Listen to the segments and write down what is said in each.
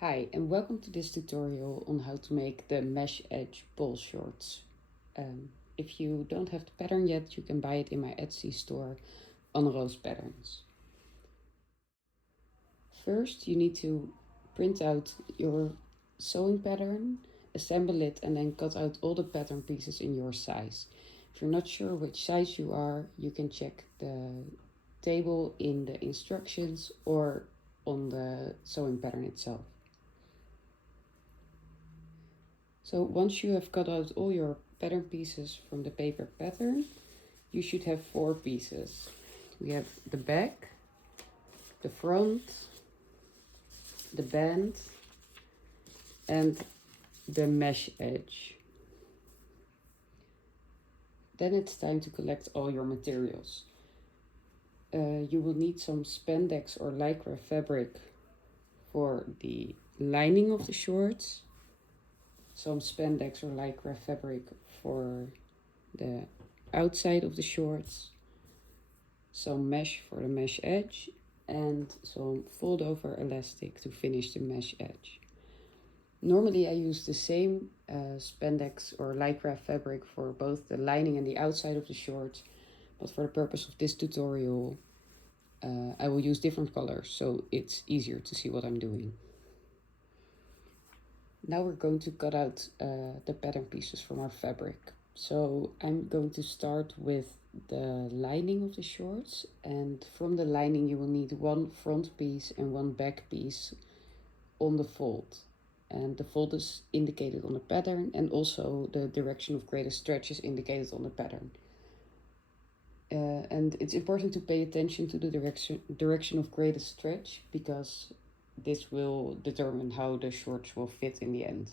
Hi, and welcome to this tutorial on how to make the mesh edge ball shorts. If you don't have the pattern yet, you can buy it in my Etsy store on Rose Patterns. First, you need to print out your sewing pattern, assemble it, and then cut out all the pattern pieces in your size. If you're not sure which size you are, you can check the table in the instructions or on the sewing pattern itself. So once you have cut out all your pattern pieces from the paper pattern, you should have 4 pieces. We have the back, the front, the band, and the mesh edge. Then it's time to collect all your materials. You will need some spandex or lycra fabric for the lining of the shorts, some spandex or lycra fabric for the outside of the shorts, some mesh for the mesh edge, and some fold over elastic to finish the mesh edge. Normally I use the same spandex or lycra fabric for both the lining and the outside of the shorts, but for the purpose of this tutorial I will use different colors so it's easier to see what I'm doing. Now we're going to cut out the pattern pieces from our fabric. So I'm going to start with the lining of the shorts, and from the lining you will need one front piece and one back piece on the fold. And the fold is indicated on the pattern, and also the direction of greatest stretch is indicated on the pattern. And it's important to pay attention to the direction of greatest stretch, because this will determine how the shorts will fit in the end.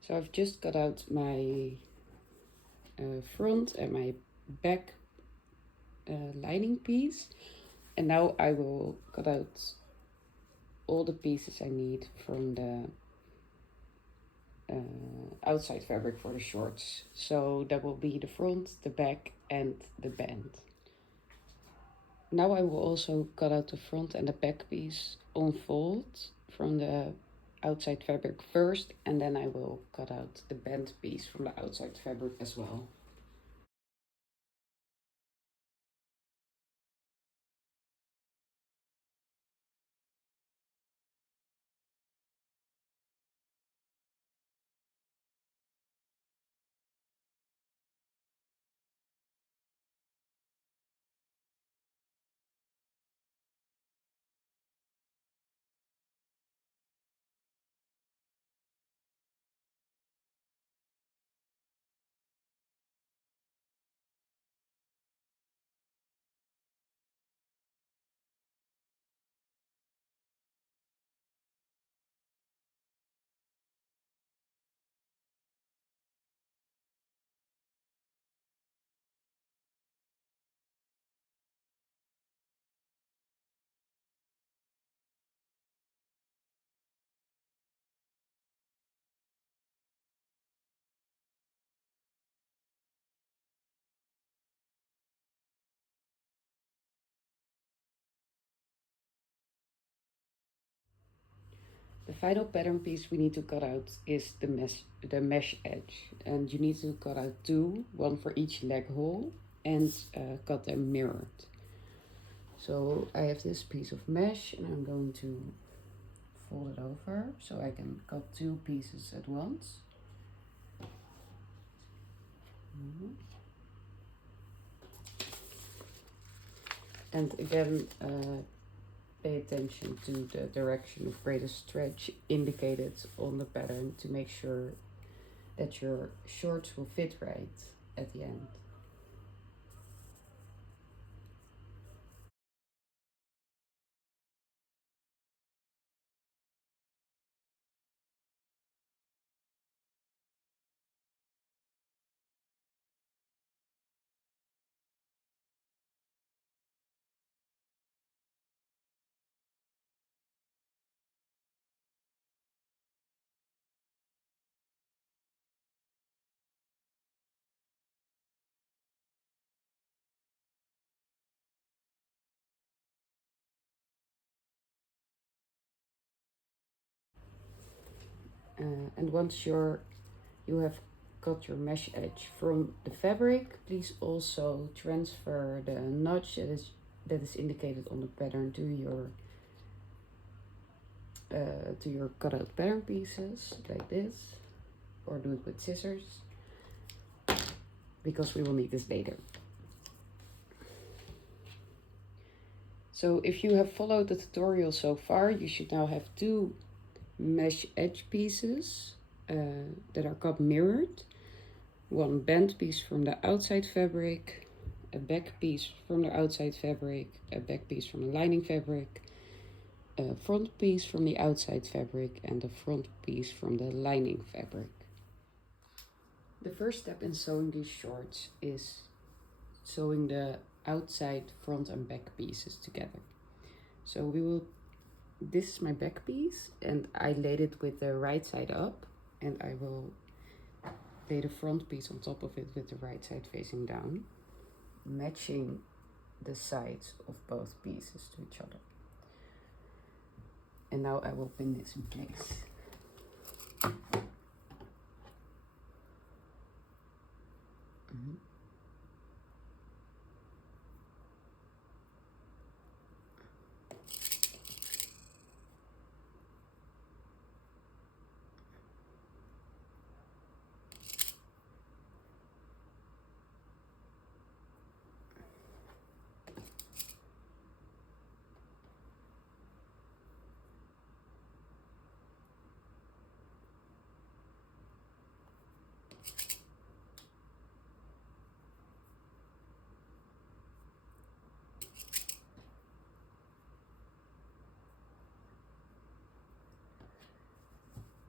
So I've just cut out my front and my back lining piece, and now I will cut out all the pieces I need from the outside fabric for the shorts. So that will be the front, the back, and the band. Now I will also cut out the front and the back piece on fold from the outside fabric first, and then I will cut out the band piece from the outside fabric as well. The final pattern piece we need to cut out is the mesh edge, and you need to cut out 2, one for each leg hole, and cut them mirrored. So I have this piece of mesh, and I'm going to fold it over so I can cut 2 pieces at once. And again, pay attention to the direction of greatest stretch indicated on the pattern to make sure that your shorts will fit right at the end. And once you have got your mesh edge from the fabric, please also transfer the notch that is indicated on the pattern to your cut out pattern pieces like this, or do it with scissors because we will need this later. So if you have followed the tutorial so far, you should now have 2 mesh edge pieces that are cut mirrored, 1 band piece from the outside fabric, a back piece from the outside fabric, a back piece from the lining fabric, a front piece from the outside fabric, and a front piece from the lining fabric. The first step in sewing these shorts is sewing the outside, front and back pieces together. So this is my back piece and I laid it with the right side up, and I will lay the front piece on top of it with the right side facing down, matching the sides of both pieces to each other. And now I will pin this in place.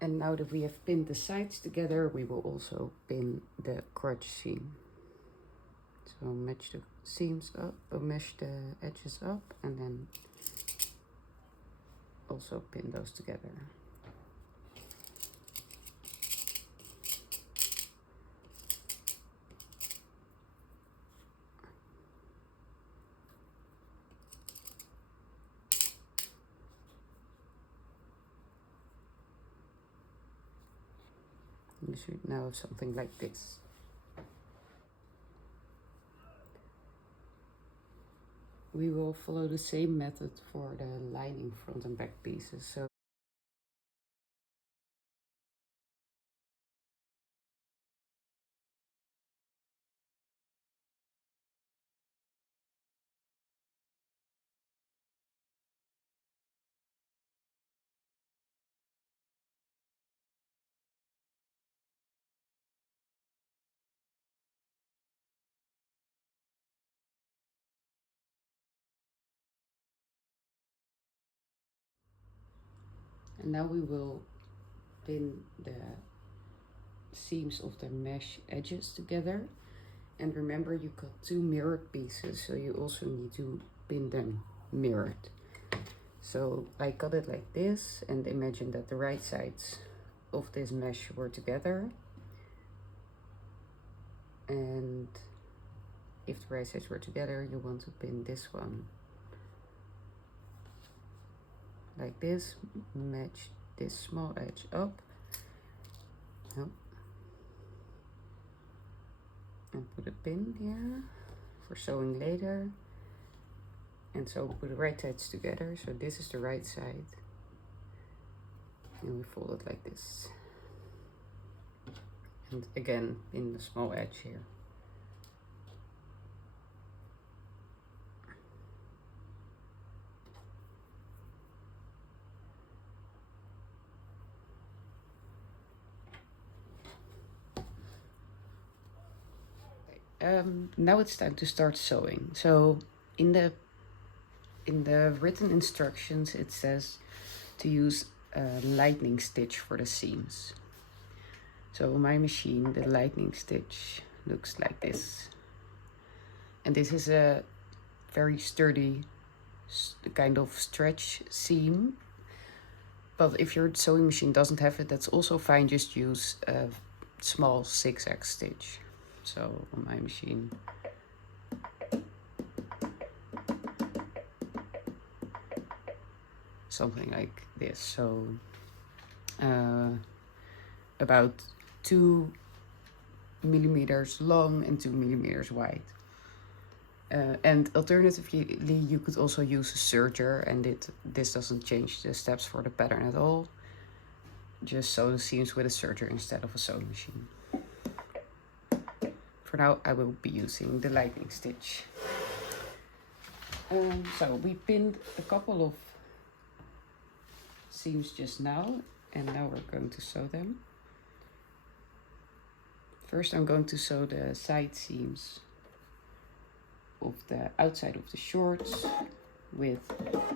And now that we have pinned the sides together, we will also pin the crotch seam. So match the seams up, mesh the edges up, and then also pin those together. You should now have something like this. We will follow the same method for the lining front and back pieces. So and now we will pin the seams of the mesh edges together. And remember, you got 2 mirrored pieces, so you also need to pin them mirrored. So I cut it like this, and imagine that the right sides of this mesh were together. And if the right sides were together, you want to pin this one like this, match this small edge up, and put a pin here for sewing later. And so put the right sides together. So this is the right side, and we fold it like this. And again in the small edge here. Now it's time to start sewing. So in the written instructions it says to use a lightning stitch for the seams. So on my machine the lightning stitch looks like this, and this is a very sturdy kind of stretch seam, but if your sewing machine doesn't have it, that's also fine. Just use a small zigzag stitch. So on my machine something like this, so about 2 millimeters long and 2 millimeters wide. And alternatively you could also use a serger, and this doesn't change the steps for the pattern at all. Just sew the seams with a serger instead of a sewing machine. For now I will be using the lightning stitch. So we pinned a couple of seams just now, and now we're going to sew them. First I'm going to sew the side seams of the outside of the shorts with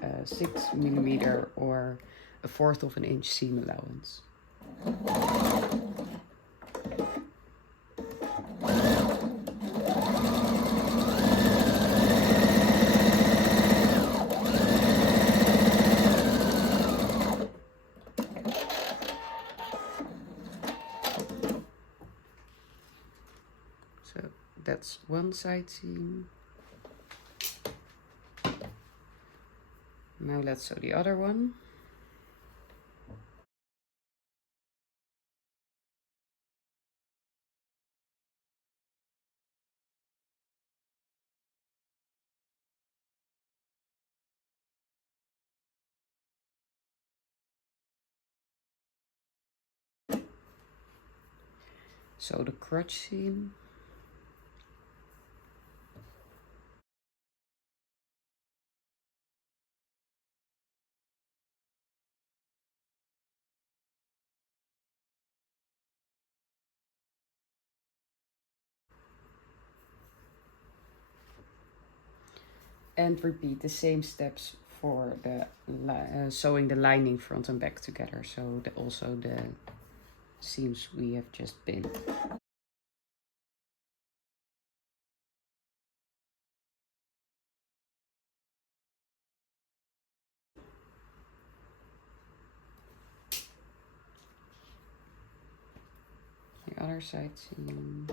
a 6 millimeter or 1/4 of an inch seam allowance. So that's one side seam. Now let's sew the other one. Sew the crotch seam. And repeat the same steps for the sewing the lining front and back together, so also the seams we have just pinned. The other side seam.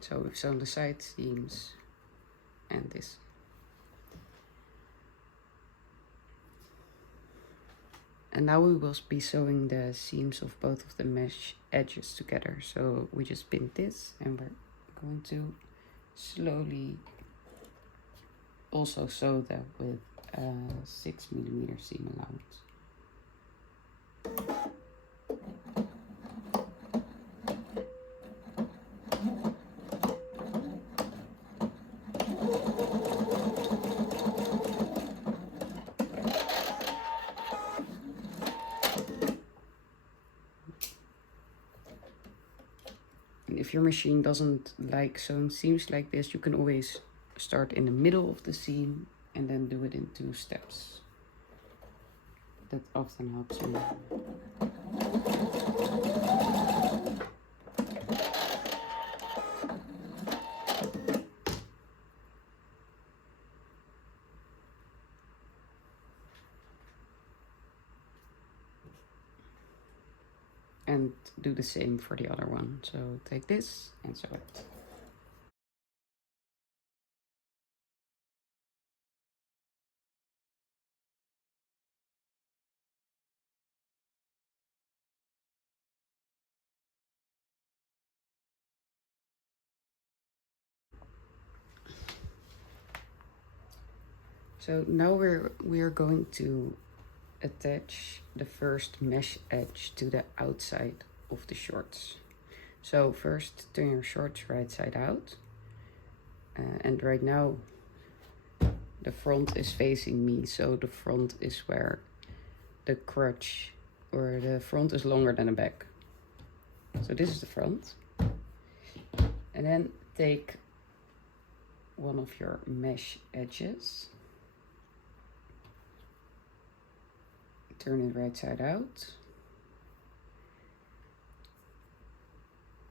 So we've sewn the side seams and this. And now we will be sewing the seams of both of the mesh edges together. So we just pinned this, and we're going to slowly also sew that with a 6 millimeter seam allowance. If your machine doesn't like sewing seams like this, you can always start in the middle of the seam and then do it in 2 steps. That often helps you. and do the same for the other one. So take this and sew it. So now we're going to attach the first mesh edge to the outside of the shorts. So first turn your shorts right side out, and right now the front is facing me, so the front is where the crotch, or the front is longer than the back. So this is the front, and then take one of your mesh edges, turn it right side out,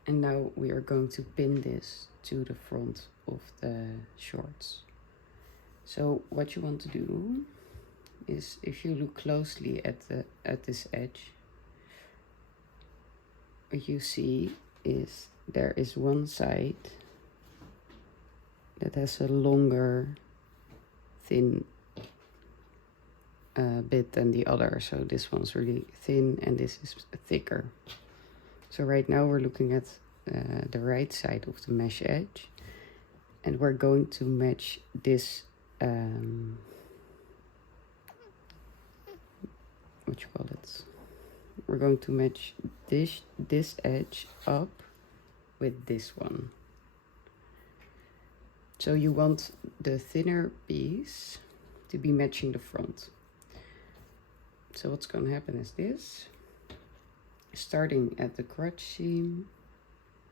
and now we are going to pin this to the front of the shorts. So what you want to do is, if you look closely at this edge, what you see is there is one side that has a longer thin bit than the other. So this one's really thin and this is thicker. So right now we're looking at the right side of the mesh edge, and we're going to match this what you call it, we're going to match this edge up with this one. So you want the thinner piece to be matching the front. So what's going to happen is this: starting at the crotch seam,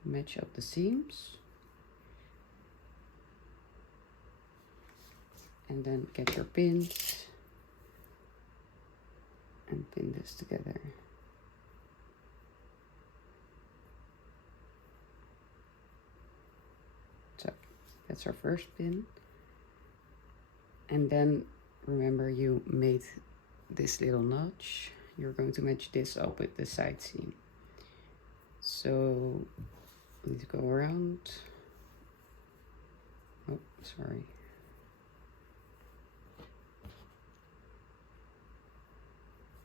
match up the seams, and then get your pins and pin this together. So that's our first pin. And then remember, you made this little notch. You're going to match this up with the side seam. So I need to go around. Oh, sorry.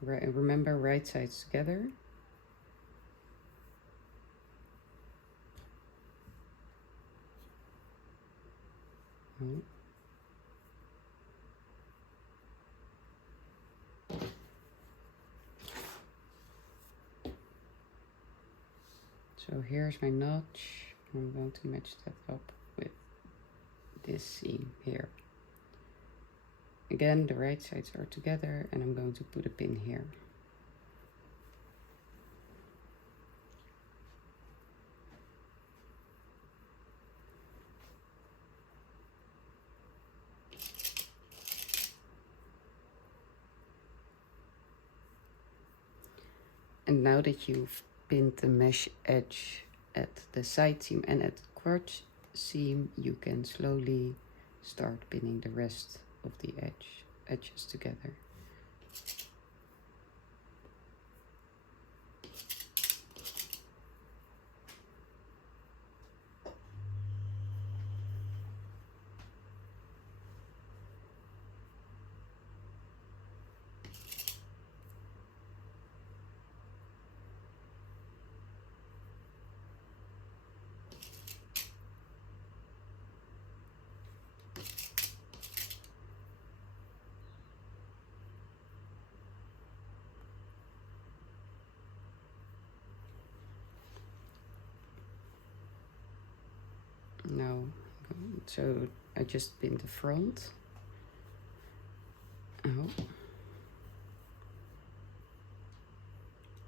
Right, remember, right sides together. Oh. So here's my notch. I'm going to match that up with this seam here. Again, the right sides are together, and I'm going to put a pin here. And now that you've pinned the mesh edge at the side seam and at the crotch seam, you can slowly start pinning the rest of the edges together. Now, so I just pinned the front. Oh.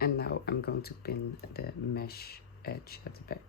And now I'm going to pin the mesh edge at the back.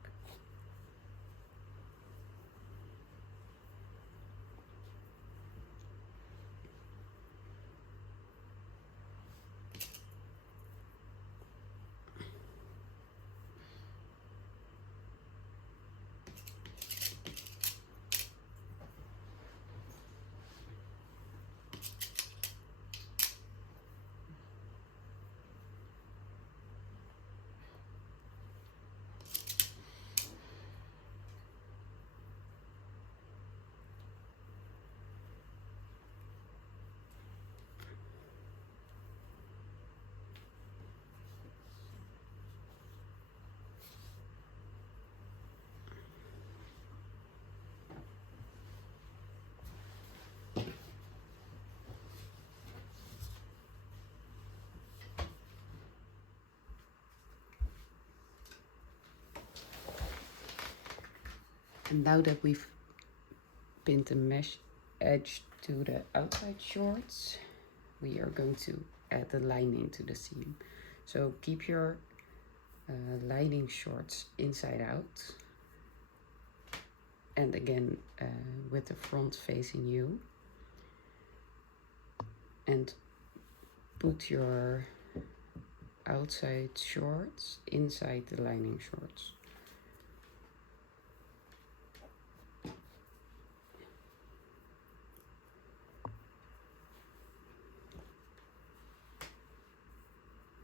And now that we've pinned the mesh edge to the outside shorts, we are going to add the lining to the seam. So keep your lining shorts inside out, and again with the front facing you, and put your outside shorts inside the lining shorts.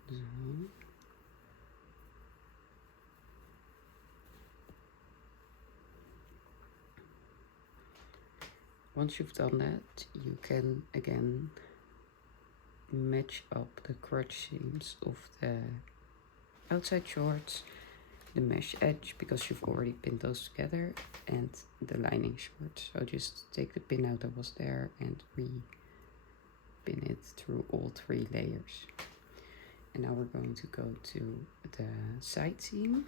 So. Once you've done that, you can again match up the crotch seams of the outside shorts, the mesh edge, because you've already pinned those together, and the lining shorts. So just take the pin out that was there and re-pin it through all 3 layers. And now we're going to go to the side seam.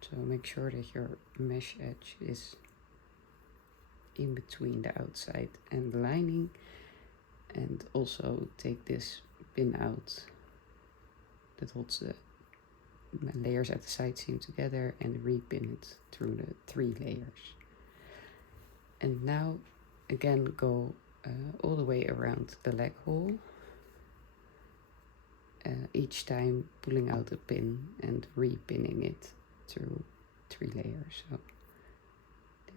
So make sure that your mesh edge is in between the outside and the lining, and also take this pin out that holds the layers at the side seam together and re-pin it through the 3 layers. And now again go all the way around the leg hole, each time pulling out the pin and re-pinning it through 3 layers. So this.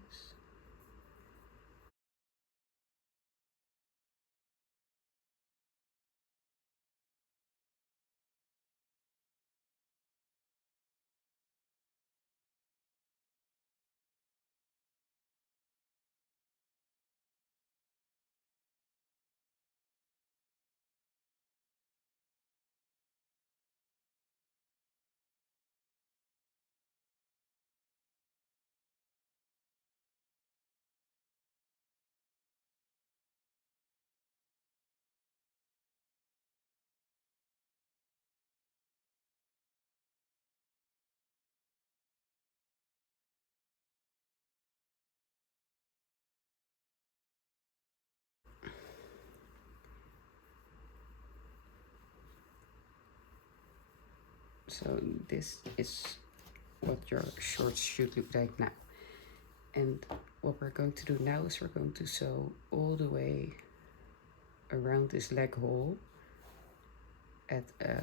So this is what your shorts should look like now. And what we're going to do now is we're going to sew all the way around this leg hole at a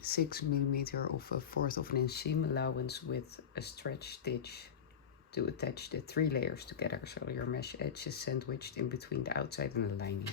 6mm of a 1/4 of an inch seam allowance with a stretch stitch to attach the 3 layers together, so your mesh edge is sandwiched in between the outside and the lining.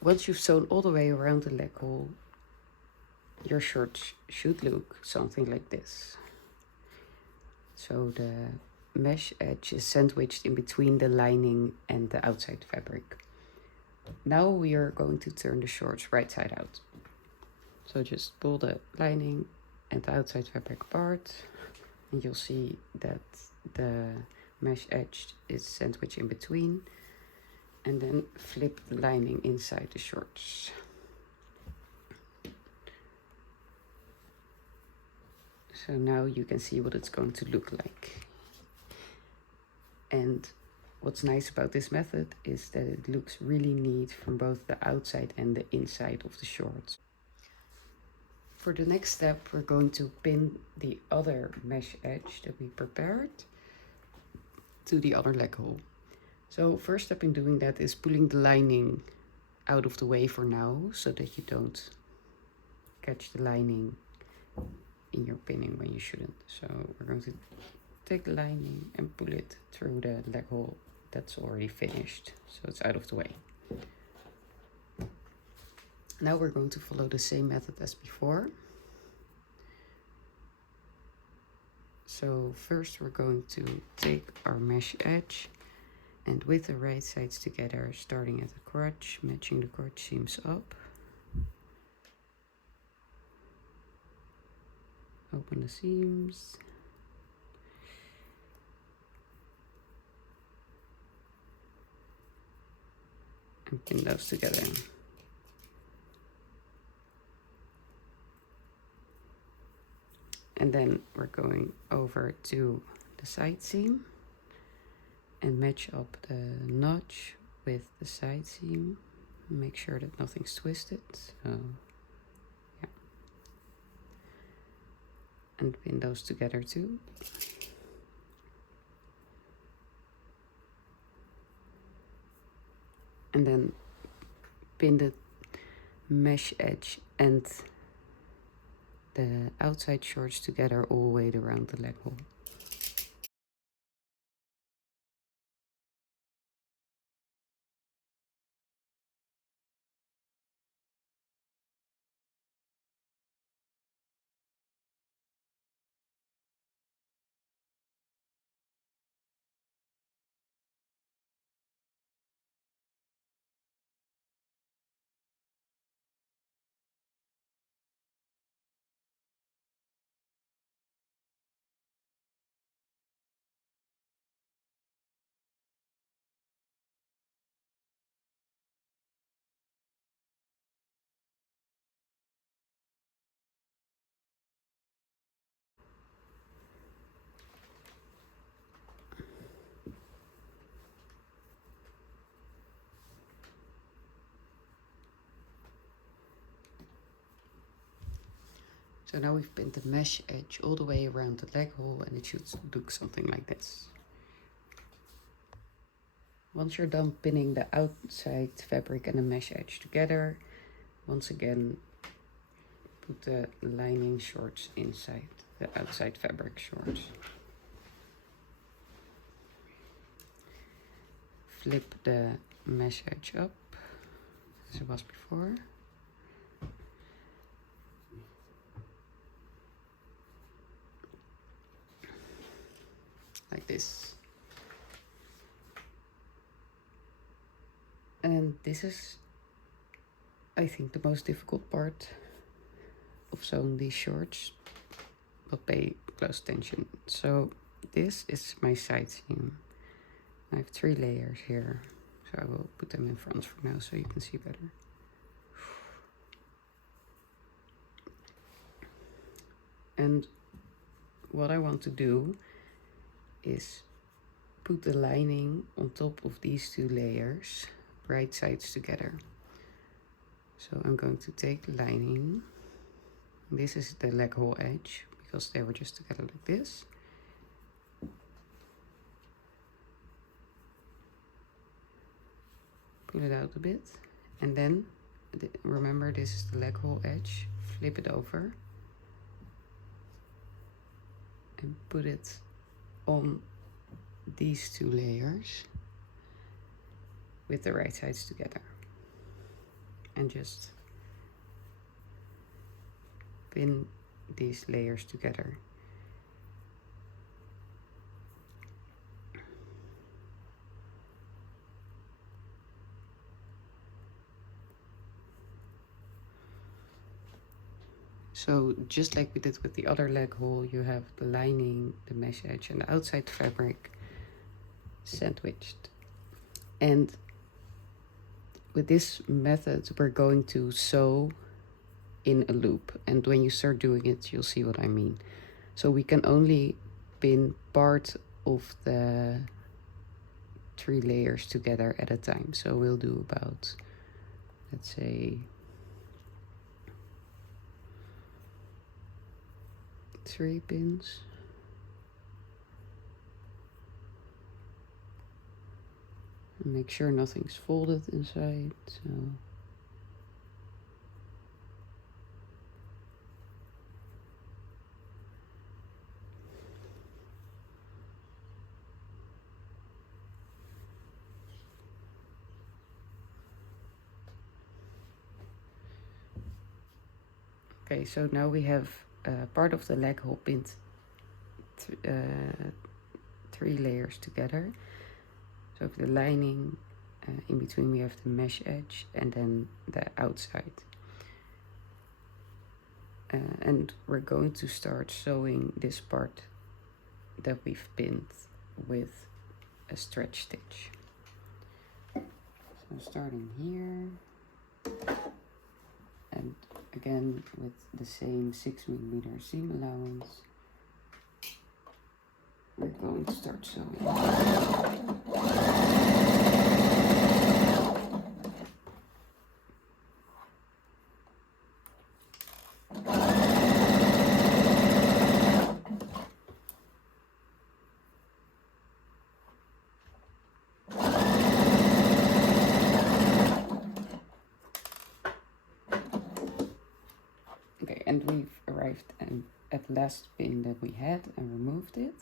Once you've sewn all the way around the leg hole, your shirt should look something like this. So the mesh edge is sandwiched in between the lining and the outside fabric. Now we are going to turn the shorts right side out. So just pull the lining and the outside fabric apart, and you'll see that the mesh edge is sandwiched in between, and then flip the lining inside the shorts. So now you can see what it's going to look like. And what's nice about this method is that it looks really neat from both the outside and the inside of the shorts. For the next step, we're going to pin the other mesh edge that we prepared to the other leg hole. So first step in doing that is pulling the lining out of the way for now, so that you don't catch the lining in your pinning when you shouldn't. So we're going to take the lining and pull it through the leg hole that's already finished, so it's out of the way. Now we're going to follow the same method as before. So first we're going to take our mesh edge, and with the right sides together, starting at the crotch, matching the crotch seams up. Open the seams. And pin those together. And then we're going over to the side seam and match up the notch with the side seam. Make sure that nothing's twisted. So, yeah. And pin those together too. And then pin the mesh edge and the outside shorts together all the way around the leg hole. So now we've pinned the mesh edge all the way around the leg hole, and it should look something like this. Once you're done pinning the outside fabric and the mesh edge together, once again, put the lining shorts inside the outside fabric shorts. Flip the mesh edge up, as it was before. Like this. And this is, I think, the most difficult part of sewing these shorts, but pay close attention. So this is my side seam. I have 3 layers here, so I will put them in front for now so you can see better. And what I want to do is put the lining on top of these 2 layers, right sides together. So I'm going to take the lining. This is the leg hole edge, because they were just together like this. Pull it out a bit, and then remember, this is the leg hole edge. Flip it over and put it on these 2 layers with the right sides together, and just pin these layers together. So just like we did with the other leg hole, you have the lining, the mesh edge, and the outside fabric sandwiched. And with this method, we're going to sew in a loop. And when you start doing it, you'll see what I mean. So we can only pin part of the 3 layers together at a time. So we'll do about, let's say, 3 pins. And make sure nothing's folded inside. So okay, so now we have part of the leg hole pinned 3 layers together. So for the lining, in between we have the mesh edge and then the outside. And we're going to start sewing this part that we've pinned with a stretch stitch. So starting here, and again with the same 6mm seam allowance, we're going to start sewing. Okay, and we've arrived at the last pin that we had and removed it.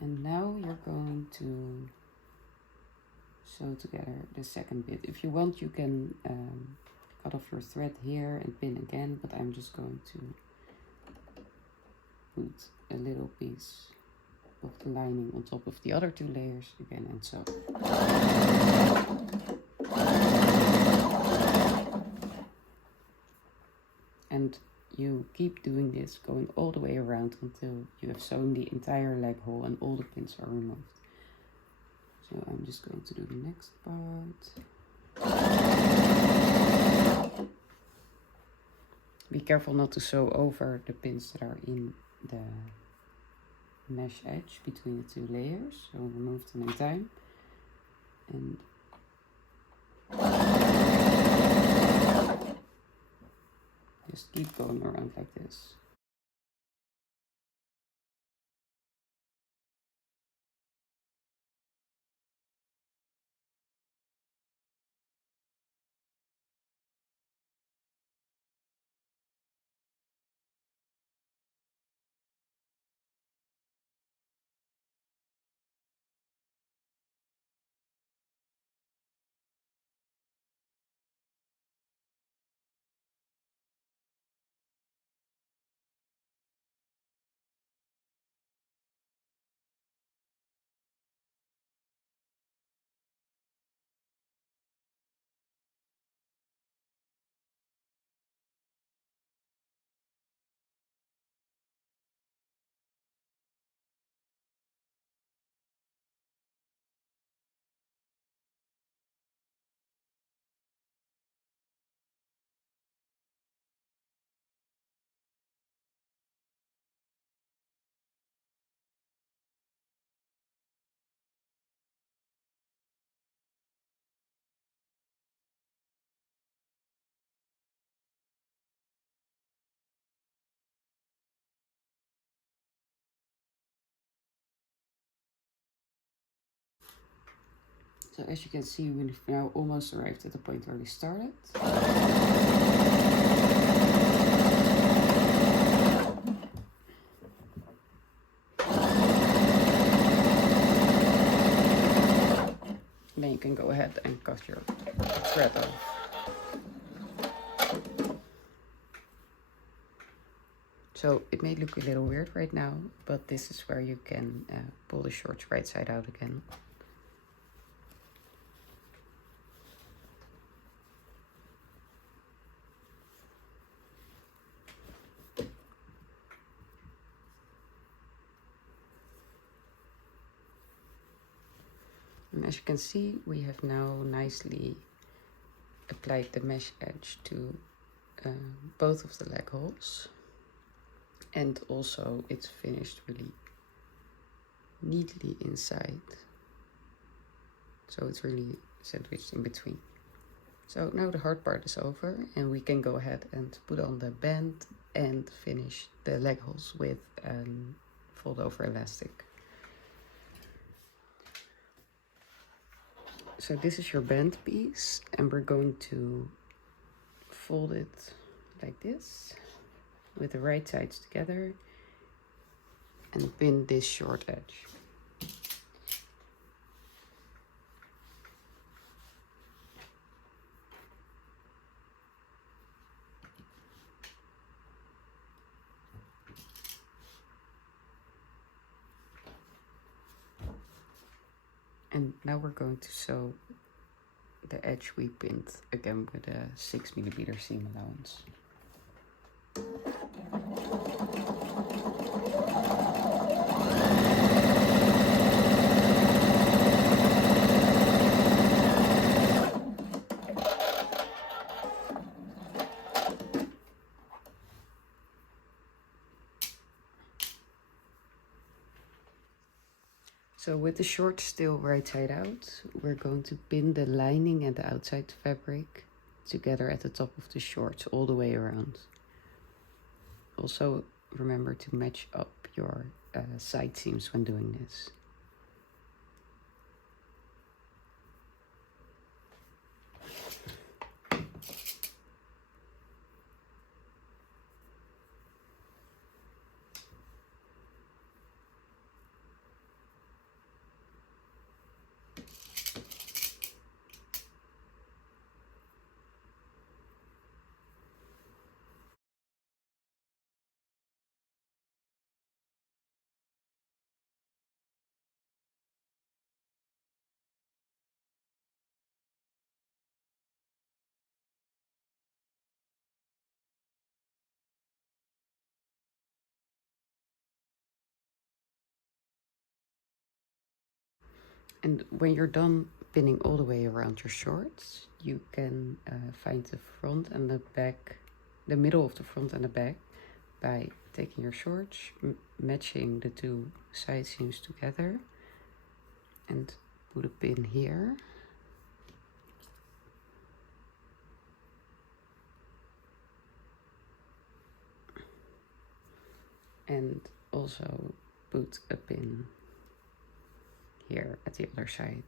And now you're going to sew together the second bit. If you want, you can cut off your thread here and pin again, but I'm just going to put a little piece of the lining on top of the other 2 layers again and sew. And you keep doing this, going all the way around until you have sewn the entire leg hole and all the pins are removed. So I'm just going to do the next part. Be careful not to sew over the pins that are in the mesh edge between the 2 layers. So remove them in time. And just keep going around like this. So as you can see, we've now almost arrived at the point where we started. Then you can go ahead and cut your thread off. So it may look a little weird right now, but this is where you can pull the shorts right side out again. As you can see, we have now nicely applied the mesh edge to both of the leg holes, and also it's finished really neatly inside, so it's really sandwiched in between. So now the hard part is over, and we can go ahead and put on the band and finish the leg holes with fold over elastic. So this is your band piece, and we're going to fold it like this with the right sides together and pin this short edge. And now we're going to sew the edge we pinned again with a 6mm seam allowance. So with the short still right side out, we're going to pin the lining and the outside fabric together at the top of the shorts all the way around. Also remember to match up your side seams when doing this. And when you're done pinning all the way around your shorts, you can find the front and the back, the middle of the front and the back, by taking your shorts, matching the two side seams together, and put a pin here. And also put a pin here at the other side.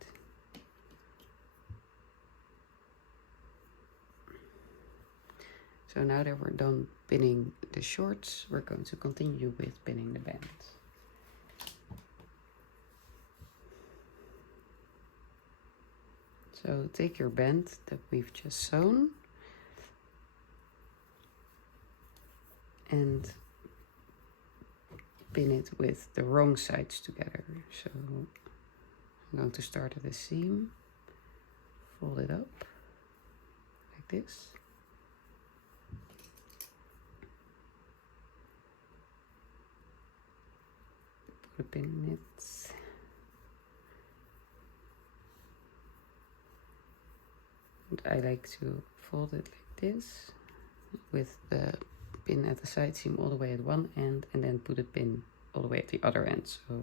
So now that we're done pinning the shorts, we're going to continue with pinning the band. So take your band that we've just sewn and pin it with the wrong sides together. So I'm going to start at the seam, fold it up like this. Put a pin in it. And I like to fold it like this, with the pin at the side seam all the way at one end, and then put a pin all the way at the other end. So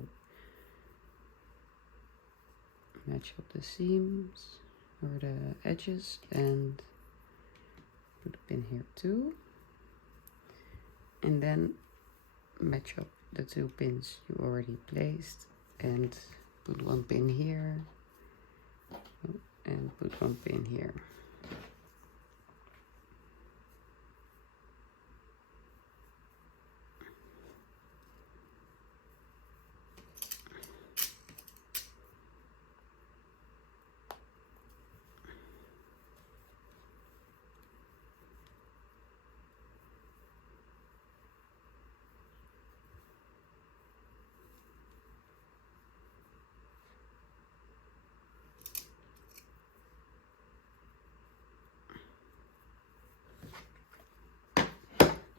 match up the seams or the edges and put a pin here too, and then match up the two pins you already placed and put one pin here and put one pin here.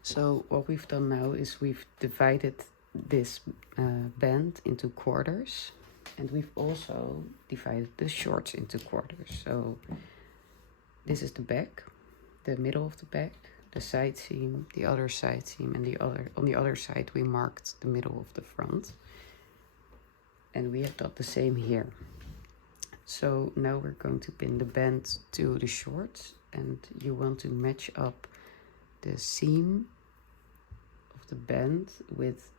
So what we've done now is we've divided this band into quarters. And we've also divided the shorts into quarters. So this is the back, the middle of the back, the side seam, the other side seam, and on the other side we marked the middle of the front. And we have done the same here. So now we're going to pin the band to the shorts, and you want to match up the seam of the band with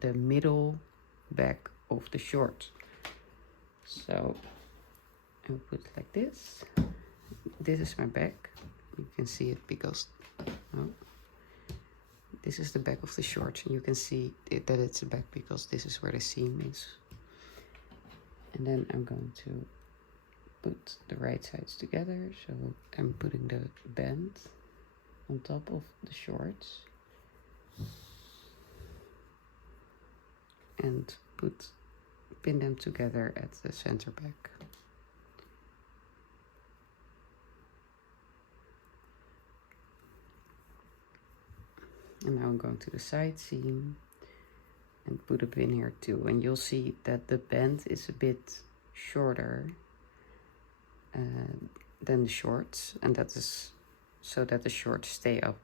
the middle back of the short. So I will put it like this. This is my back. You can see it because this is the back of the short, and you can see that it's the back because this is where the seam is. And then I'm going to put the right sides together. So I'm putting the band on top of the shorts and pin them together at the center back. And now I'm going to the side seam and put a pin here too. And you'll see that the band is a bit shorter than the shorts, and that is so that the shorts stay up.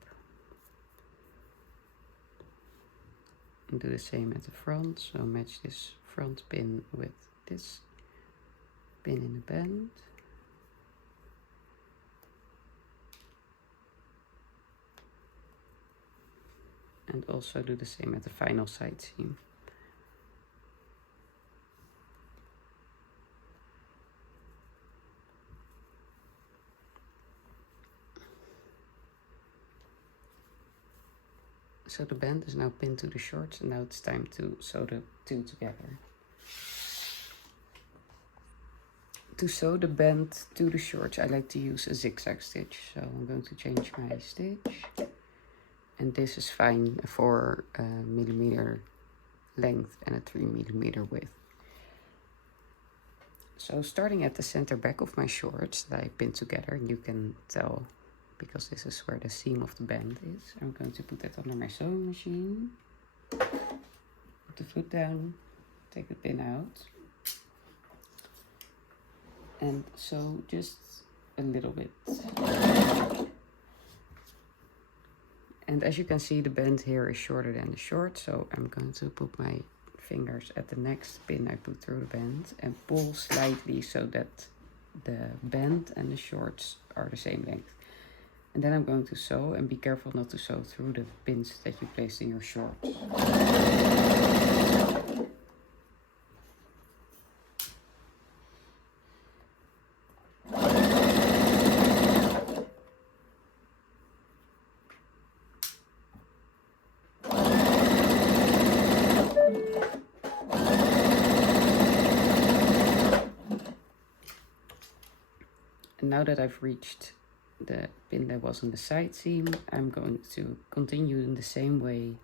And do the same at the front, so match this front pin with this pin in the band. And also do the same at the final side seam. So the band is now pinned to the shorts, and now it's time to sew the two together. To sew the band to the shorts, I like to use a zigzag stitch. So I'm going to change my stitch. And this is fine, a 4 millimeter length and a 3 millimeter width. So starting at the center back of my shorts that I pinned together, you can tell because this is where the seam of the band is. I'm going to put that under my sewing machine. Put the foot down, take the pin out. And sew just a little bit. And as you can see, the band here is shorter than the short, so I'm going to put my fingers at the next pin I put through the band and pull slightly so that the band and the shorts are the same length. And then I'm going to sew, and be careful not to sew through the pins that you placed in your shorts. And now that I've reached the pin that was on the side seam, I'm going to continue in the same way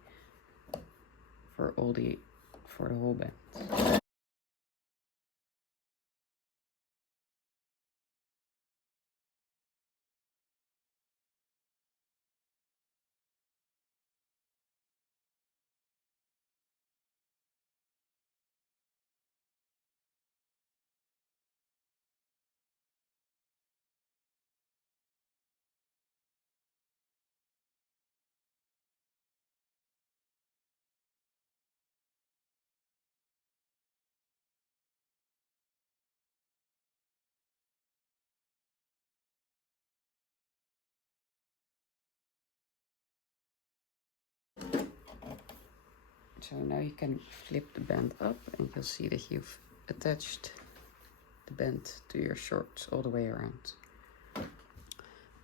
for the whole band. So now you can flip the band up, and you'll see that you've attached the band to your shorts all the way around.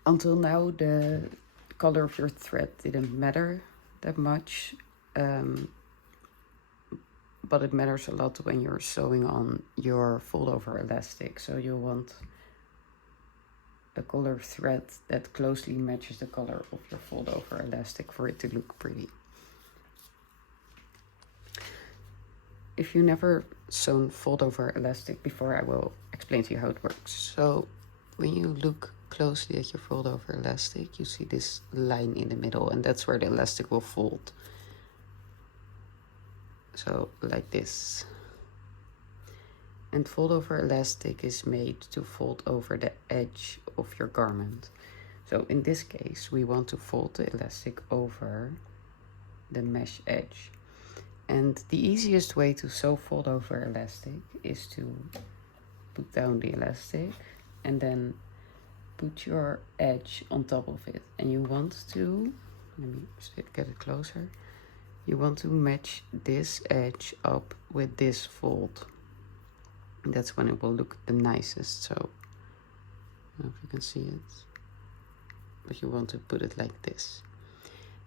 Until now, the color of your thread didn't matter that much, but it matters a lot when you're sewing on your fold-over elastic. So you'll want a color thread that closely matches the color of your fold-over elastic for it to look pretty. If you never sewn fold-over elastic before, I will explain to you how it works. So when you look closely at your fold-over elastic, you see this line in the middle, and that's where the elastic will fold. So like this. And fold over elastic is made to fold over the edge of your garment. So in this case, we want to fold the elastic over the mesh edge. And the easiest way to sew fold over elastic is to put down the elastic and then put your edge on top of it. And you want to, let me get it closer. You want to match this edge up with this fold. That's when it will look the nicest. So, I don't know if you can see it, but you want to put it like this.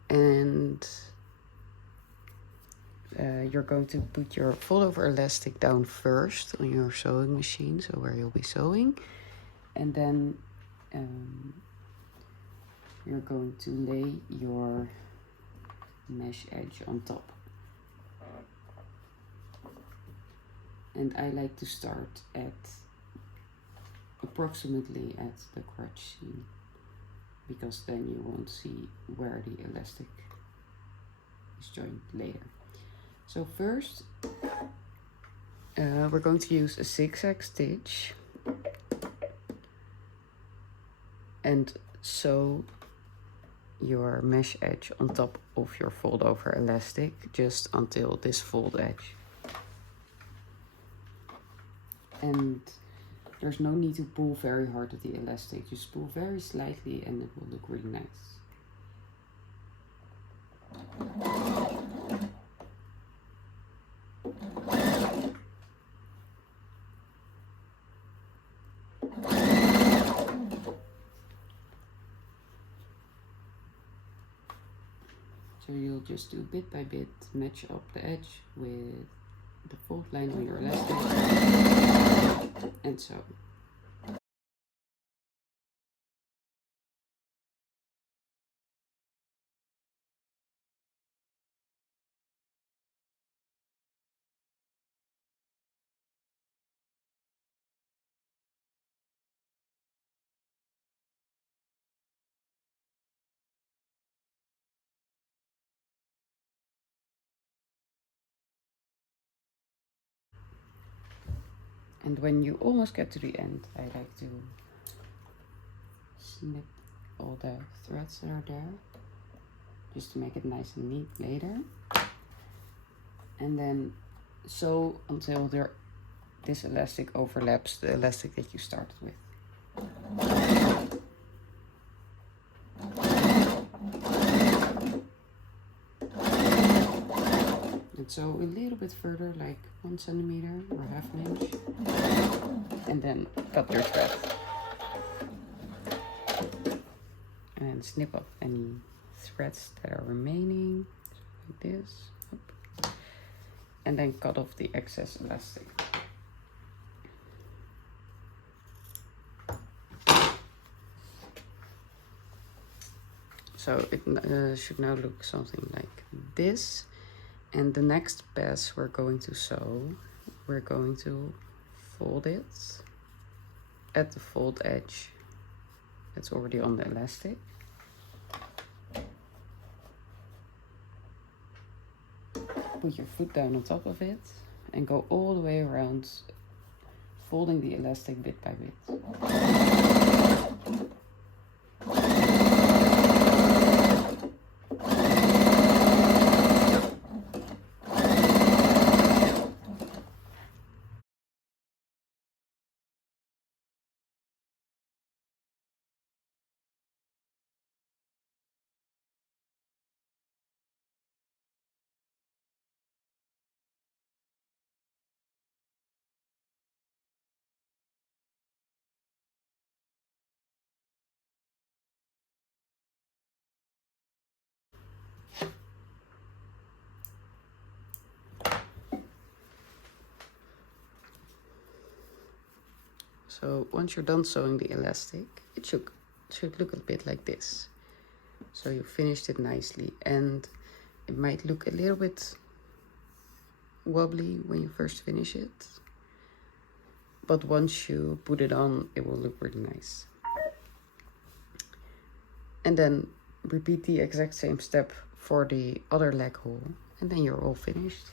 And you're going to put your fold over elastic down first on your sewing machine, so where you'll be sewing. And then you're going to lay your mesh edge on top. And I like to start at approximately at the crotch seam, because then you won't see where the elastic is joined later. So first we're going to use a zigzag stitch and sew your mesh edge on top of your fold over elastic just until this fold edge. And there's no need to pull very hard at the elastic, just pull very slightly and it will look really nice. So you'll just do bit by bit, match up the edge with the fold line on your elastic, and so. And when you almost get to the end, I like to snip all the threads that are there, just to make it nice and neat later. And then sew until this elastic overlaps the elastic that you started with. And sew a little bit further, like 1 centimeter or half an inch, and then cut your thread. And then snip off any threads that are remaining, like this. And then cut off the excess elastic. So it should now look something like this. And the next pass we're going to sew, we're going to fold it at the fold edge that's already on the elastic. Put your foot down on top of it and go all the way around, folding the elastic bit by bit. So once you're done sewing the elastic, it should look a bit like this. So you finished it nicely, and it might look a little bit wobbly when you first finish it, but once you put it on, it will look really nice. And then repeat the exact same step for the other leg hole, and then you're all finished.